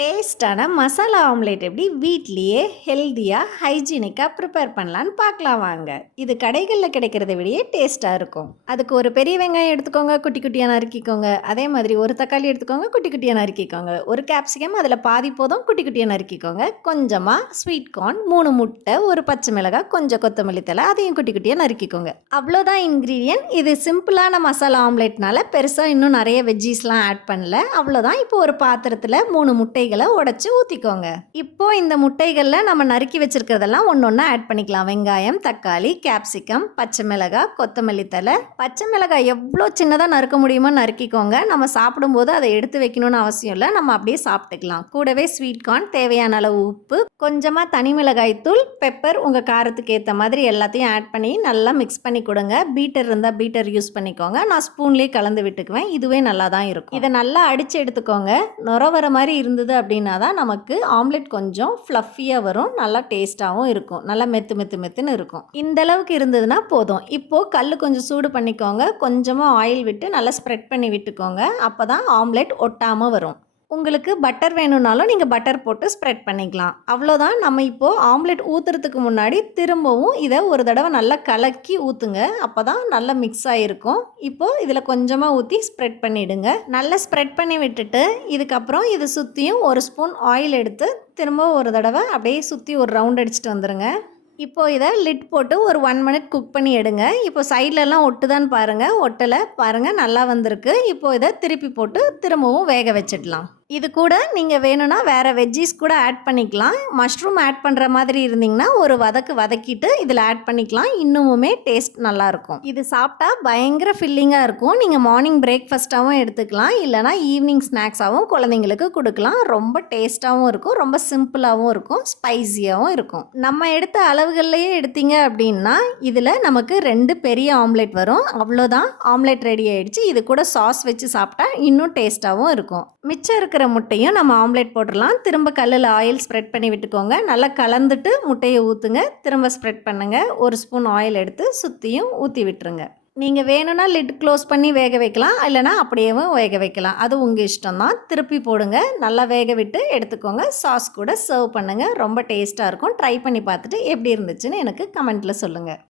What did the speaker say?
டேஸ்டான மசாலா ஆம்லேட் எப்படி வீட்லேயே ஹெல்த்தியாக ஹைஜீனிக்காக ப்ரிப்பேர் பண்ணலான்னு பார்க்கலாம் வாங்க. இது கடைகளில் கிடைக்கிறத விடையே டேஸ்ட்டாக இருக்கும். அதுக்கு ஒரு பெரிய வெங்காயம் எடுத்துக்கோங்க, குட்டி குட்டியாக நறுக்கிக்கோங்க. அதே மாதிரி ஒரு தக்காளி எடுத்துக்கோங்க, குட்டி குட்டியாக நறுக்கிக்கோங்க. ஒரு கேப்சிகம், அதில் பாதி போதும், குட்டி குட்டியாக நறுக்கிக்கோங்க. கொஞ்சமாக ஸ்வீட் கார்ன், 3 முட்டை, ஒரு பச்சை மிளகாய், கொஞ்சம் கொத்தமல்லி தழை, அதையும் குட்டி குட்டியாக நறுக்கிக்கோங்க. அவ்வளோதான் இன்க்ரீடியன்ட். இது சிம்பிளான மசாலா ஆம்லேட்னால பெருசாக இன்னும் நிறைய வெஜ்ஜீஸ்லாம் ஆட் பண்ணல. அவ்வளோதான். இப்போ ஒரு பாத்திரத்தில் 3 முட்டை உடைச்சு ஊத்திக்கோங்க. இப்போ இந்த முட்டைகள்ல நம்ம நறுக்கி வச்சிருக்கிறதெல்லாம் ஒன்னொன்னா ஆட் பண்ணிக்கலாம். வெங்காயம், தக்காளி, கேப்சிகம், பச்சை மிளகாய், கொத்தமல்லி தழை. பச்சை மிளகாய் எவ்வளோ சின்னதாக நறுக்க முடியுமோ நறுக்கிக்கோங்க. நம்ம சாப்பிடும்போது அதை எடுத்து வைக்கணும்னு அவசியம் இல்லை, நம்ம அப்படியே சாப்பிட்டுக்கலாம். கூடவே ஸ்வீட் கார்ன், தேவையான அளவு உப்பு, கொஞ்சமாக தனி மிளகாய் தூள், பெப்பர் உங்கள் காரத்துக்கு ஏற்ற மாதிரி எல்லாத்தையும் ஆட் பண்ணி நல்லா மிக்ஸ் பண்ணி கொடுங்க. பீட்டர் இருந்தால் பீட்டர் யூஸ் பண்ணிக்கோங்க. நான் ஸ்பூன்லேயே கலந்து விட்டுக்குவேன். இதுவே நல்லா தான் இருக்கும். இதை நல்லா அடித்து எடுத்துக்கோங்க. நுர வர மாதிரி இருந்தது அப்படின்னா தான் நமக்கு ஆம்லெட் கொஞ்சம் ஃப்ளஃபியாக வரும், நல்லா டேஸ்ட்டாகவும் இருக்கும், நல்லா மெத்துன்னு இருக்கும். இந்த அளவுக்கு இருந்ததுன்னா போதும். இப்போது கல் கொஞ்சம் சூடு பண்ணிக்கோங்க. கொஞ்சமாக ஆயில் விட்டு நல்லா ஸ்ப்ரெட் பண்ணி விட்டுக்கோங்க. அப்போ தான் ஆம்லெட் ஒட்டாமல் வரும். உங்களுக்கு பட்டர் வேணும்னாலும் நீங்கள் பட்டர் போட்டு ஸ்ப்ரெட் பண்ணிக்கலாம். அவ்வளோதான். நம்ம இப்போது ஆம்லெட் ஊற்றுறதுக்கு முன்னாடி திரும்பவும் இதை ஒரு தடவை நல்லா கலக்கி ஊற்றுங்க. அப்போ தான் நல்லா மிக்ஸ் ஆகிருக்கும். இப்போது இதில் கொஞ்சமாக ஊற்றி ஸ்ப்ரெட் பண்ணிவிடுங்க. நல்லா ஸ்ப்ரெட் பண்ணி விட்டுட்டு இதுக்கப்புறம் இது சுற்றியும் ஒரு ஸ்பூன் ஆயில் எடுத்து திரும்ப ஒரு தடவை அப்படியே சுற்றி ஒரு ரவுண்ட் அடிச்சுட்டு வந்துடுங்க. இப்போது இதை லிட் போட்டு ஒரு 1 மினிட் குக் பண்ணி எடுங்க. இப்போ சைட்லலாம் ஒட்டுதான்னு பாருங்கள். ஒட்டலை பாருங்கள், நல்லா வந்திருக்கு. இப்போது இதை திருப்பி போட்டு திரும்பவும் வேக வச்சிடலாம். இது கூட நீங்கள் வேணும்னா வேறு வெஜ்ஜீஸ் கூட ஆட் பண்ணிக்கலாம். மஷ்ரூம் ஆட் பண்ணுற மாதிரி இருந்தீங்கன்னா ஒரு வதக்கிட்டு இதில் ஆட் பண்ணிக்கலாம். இன்னுமுமே டேஸ்ட் நல்லாயிருக்கும். இது சாப்பிட்டா பயங்கர ஃபில்லிங்காக இருக்கும். நீங்கள் மார்னிங் பிரேக்ஃபாஸ்ட்டாகவும் எடுத்துக்கலாம், இல்லைனா ஈவினிங் ஸ்நாக்ஸாகவும் குழந்தைங்களுக்கு கொடுக்கலாம். ரொம்ப டேஸ்ட்டாகவும் இருக்கும், ரொம்ப சிம்பிளாகவும் இருக்கும், ஸ்பைஸியாகவும் இருக்கும். நம்ம எடுத்த அளவுகள்லையே எடுத்தீங்க அப்படின்னா இதில் நமக்கு 2 பெரிய ஆம்லெட் வரும். அவ்வளோதான், ஆம்லெட் ரெடி ஆகிடுச்சு. இது கூட சாஸ் வச்சு சாப்பிட்டா இன்னும் டேஸ்ட்டாகவும் இருக்கும். மிச்சம் இருக்கிற முட்டையும் நம்ம ஆம்லெட் போட்டுடலாம். திரும்ப கல்லில் ஆயில் ஸ்ப்ரெட் பண்ணி விட்டுக்கோங்க. நல்லா கலந்துட்டு முட்டையை ஊற்றுங்க. திரும்ப ஸ்ப்ரெட் பண்ணுங்கள். ஒரு ஸ்பூன் ஆயில் எடுத்து சுற்றியும் ஊற்றி விட்டுருங்க. நீங்கள் வேணும்னா லிட் க்ளோஸ் பண்ணி வேக வைக்கலாம், இல்லைனா அப்படியேவும் வேக வைக்கலாம். அது உங்கள் இஷ்டம் தான். திருப்பி போடுங்க. நல்லா வேக விட்டு எடுத்துக்கோங்க. சாஸ் கூட சர்வ் பண்ணுங்கள். ரொம்ப டேஸ்ட்டாக இருக்கும். ட்ரை பண்ணி பார்த்துட்டு எப்படி இருந்துச்சுன்னு எனக்கு கமெண்ட்டில் சொல்லுங்கள்.